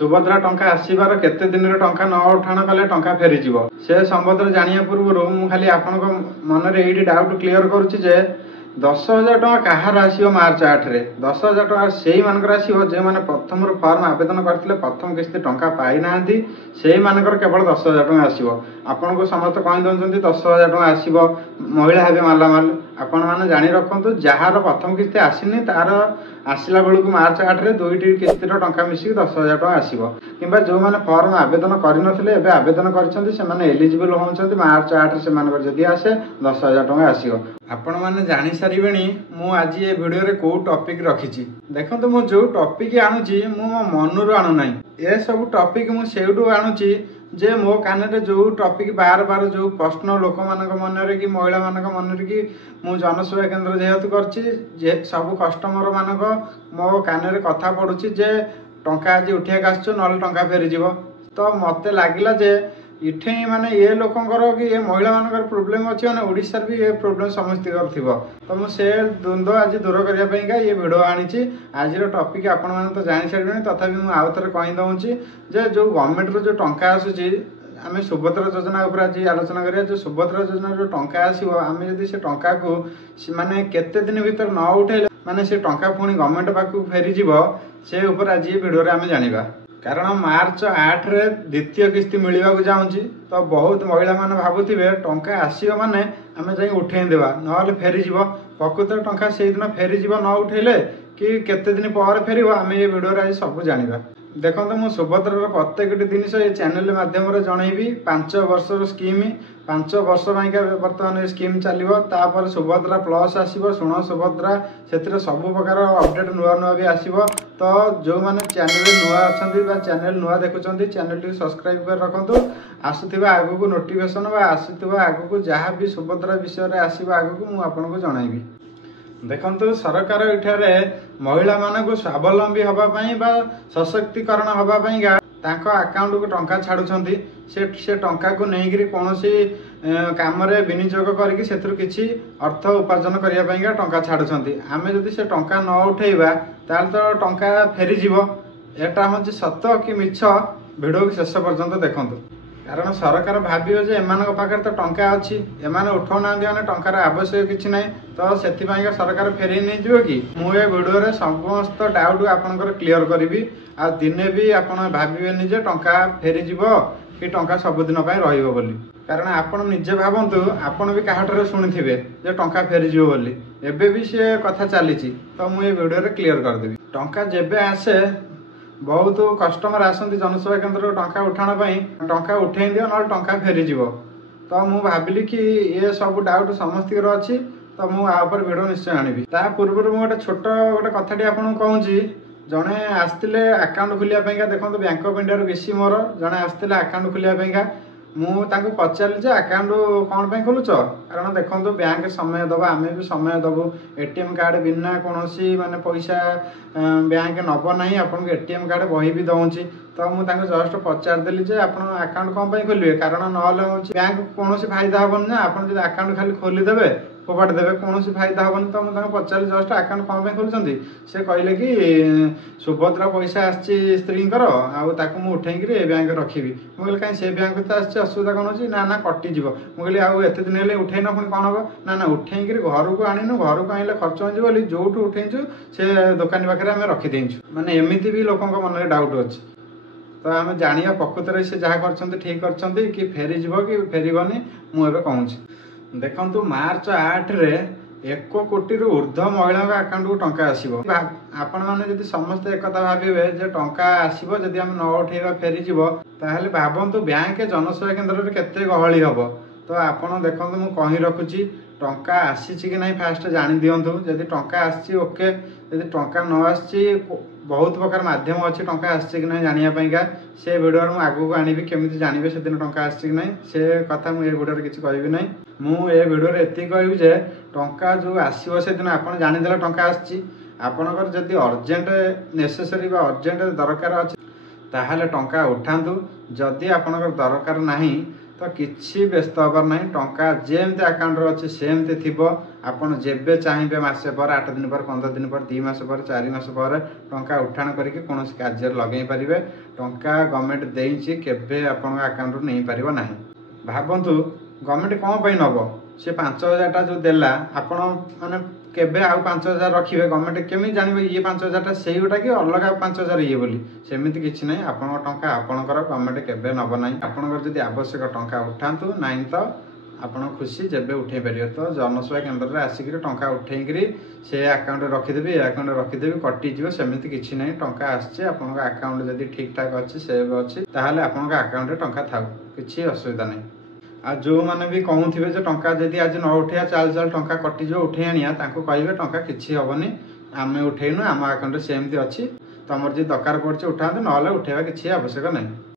सुभद्रा टंका आसबार केते दिन टंका न उठाण कले टंका फेरीज से संबंध जाना पूर्व मुझे खाली आपण मन में ये डाउट क्लीयर करुच्ची 10,000 टका कहार आसो मार्च 8 रे 10,000 टका से मानकर आसो जो मैंने प्रथम फर्म आवेदन करते प्रथम किस्ती टंका पाई ना से मानकर केवल 10,000 टका आसो आपन को समस्त कही दौरान 10,000 टका आसो महिला हे मालामाल आपण मैंने जानी रखु जार प्रथम किस्ती आसनी तार आसला बेलू मार्च 8 रे दुईटी किस्तीर टंका मिसिक 10,000 टका आसो कि जो मैंने फर्म आवेदन करनथिले एबे आवेदन कर एलिजिबल होती मार्च 8 से जदि आसे 10,000 टका आसो आपण मैंने जानी सारे मु आज ये वीडियो रे को टॉपिक रखी देखो मु जो टॉपिक आणुची मो मनरू आणुना ये सब टॉपिक मुझे आणुची जे मो कान रे जो टॉपिक बार बार जो प्रश्न लोक मान मन कि महिला मान मन कि मु जनसेवा केन्द्र जेहेतु कर सब कस्टमर मानक मो कान रे कथा पड़ुची जे टंका आज उठिया आसो ना टंका फेरीज तो मत लगिला जे इठे माने ये लोकंकर कि ये महिला मानकर प्रोब्लेम अच्छी मैंने ओडिशा भी ये प्रोब्लेम समस्त तो मुझे द्वंद्व आज दूर करने ये भिड आनी आज टॉपिक आपण मैंने तो जानी सारे तथापि मुझे आउ थे कही दूसरी जे जो गवर्नमेंट जो टंका आसूची आम सुभद्रा योजना उपर आज आलोचना करिया जो सुभद्रा योजना जो टंका आसो आम जदि से टंका को माने केते दिन भीतर न उठेले माने से टंका पुणी गवर्नमेंट पाखु फेरीज से उपर आज ये भिडियो आम जानिबा कारण मार्च 8 रे द्वितीय किस्ती मिलवा को जाऊँगी तो बहुत महिला माने भावुथिबे टंका आसीबा माने आमे जाई उठेई देबा नहले फेरी जीवो प्रकृत टंका से दिन फेरी जीवो न उठेले कि केते दिन पर फेरिबो आमे ये वीडियो रे आज सब जानिबा देखो मु सुभद्रार प्रत्येक जिनिस ये चैनल माध्यम जनइबी 5 वर्षर स्कीम 5 वर्ष बर्तमान स्कीम चलो तापर सुभद्रा प्लस आसो शुण सुभद्रा से सब प्रकार अपडेट नुआ नुआ भी आसो तो जो मैंने चैनल नुआ अच्छा चैनल नुआ देखुं चैनल टी सब्सक्राइब कर रखु आसुवा आगक नोटिफिकेशन आसुवा आगक जहाँ भी सुभद्रा विषय आसो आगक मुझे जनइबी देखु सरकार इठारे महिला मानक स्वावलंबी हवापाई बा सशक्तिकरण हवापाई अकाउंट को टंका छाड़ुछंती से टंका को नहीं कौन काम विनियोग करके किसी अर्थ उपार्जन करने टंका छाड़ुछंती आमे जदि से टंका न उठेबा ताल तो टंका फेरीज एटा हूँ सत कि मिछ भिडियो को शेष पर्यंत देखंतु कारण सरकार भावियो जे एमान पाखे तो टंका अच्छी एमान उठाऊना टंकार आवश्यक किसी ना तो से सरकार फेरई नहीं जीव कि मुझे वीडियो रे समस्त डाउट आपंकर क्लीयर करी आ दिने भी आपड़ भावेनि जे टंका फेरीज कि टंका सबुदिन रही कारण आपण निजे भावतु आपण भी क्या शुणिथे जे टंका फेरीज बोली एबे भी सी कथा चली तो मुझे वीडियो रे क्लीयर करदेवी टंका जेबे आसे बहुत कस्टमर आसती जनसेवा केन्द्र टंका उठाण टंका उठे दियो ना टंका फेरीज तो मुझे भाविली कि ये सब डाउट समस्त अच्छी तो मुझे वीडियो निश्चय आनी ता पूर्व गोटे छोट गोटे कथाटी आपको कहूँ जड़े आसते आकाउंट खोलिया देखो बैंक ऑफ इंडिया बेसी मोर जड़े आसते आकाउंट खोलिया मुझे पचारि आकाउंट कौन पर खोलुच कारण देखो बैंक समय दबा आम भी समय दबू एटीएम कार्ड बिना कौन माने पैसा बैंक नब ना आपको एटीएम कार्ड बही भी दौची तो मुझे जस्ट पचारिदेली आप आकाउंट कौन पर खोलिए कारण ना बैंक कौन फायदा हेनी ना आप आकाउंट खाली खोलीदे फोपाड़ी देवे कौन फायदा हेनी तो मुझे पचारि जस्ट आकाउंट कौन पर खोलुँच से कहले कि सुभद्रा पैसा आसी स्त्रींकर आउ उठे बैंक रखी मुझे कहीं से बैंक तो आसी असुविधा कौन अच्छी ना कटिज मुझे आउ एत दिन हेल्ले उठे पुणी कौन हम ना उठे घर को आणनु घर को आने खर्च हो जो उठेचु से दुकानी पाखे आम रखीदेचु माने एमती भी लोक मन में डाउट अच्छी तो आम जाना प्रकृत से जहाँ कर ठीक कर कि फेरीज कि फेरबनी मुझे कहूँ देखु मार्च 8 रे 1 कोटी ऊर्ध्व महिला अकाउंट को टंका आसो आपण मैंने समस्त एक भावे जे टंका आसो जदि आम न उठेबा फेरीज ताहले भावतु बैंक जनसेवा केन्द्र में केते गहली हम तो आपड़ देखो मुझे कही रखुची टंका आसी कि नहीं फास्ट जानी दिंतु जदि टंका आसी ओके जदि टंका न आसी बहुत प्रकार माध्यम अच्छी टंका आसी कि नहीं जानापा से वीडियो मुझे आगू आनी केमी जानवे से दिन टंका आसी कि नहीं से कथा मुझे वीडियो किसी कहबी ना मुझे वीडियो एति कहबी जे टंका जो आसो से दिन आप जानीदे टंका आसी आपणकर जदि अर्जेंट नेसेसरी अर्जेंट दरकार अच्छी ताहले टंका उठातु जदि आपणकर दरकार नहीं तो किसी व्यस्त हबार ना टंका जेमती आकाउंट अच्छी सेमती थी आपड़ जेबे चाहिए मसे पर 8 दिन पर 15 दिन पर 2 मास पर 4 मास पर टंका उठाण करके कौन कार्य लगे पारे टंका गवर्नमेंट देती केवे आपण आकाउंट नहीं पार ना भावतु गवर्नमेंट कौन पर नब सी 5000 टा जो देला आपण मैंने केबे आउ 5000 रखिए गवर्नमेंट केमी जानवे ये 5000 टा से गोटा कि अलग 5000 ये बोली सेमती किसी ना आपण टंका आपणकर गवर्नमेंट केबे नब ना आपणकर जदि आवश्यक टंका उठातु ना तो आपण खुशी जेबे उठे पारे तो जनसेवा केन्द्र में आसिक टंका उठेकरी से आकाउंट रखिदेवी आकाउंट रखिदेवी कटिज सेमती किसी ना टंका आसचे आपण आकाउंट जदि ठीक ठाक अच्छी सेव अच्छी ताहले आपण आकाउंट टंका थाउ किसी असुविधा नहीं आ जो मैंने भी कहूथे जो टंका जदि आज न उठे चाल चाल टंका कटिज उठे आनिया कहे टंका किसी हेनी आम उठेनु आम आकाउंट सेमती अच्छी तुम जी दरकार पड़े उठाते ना उठेवा किसी आवश्यक नहीं।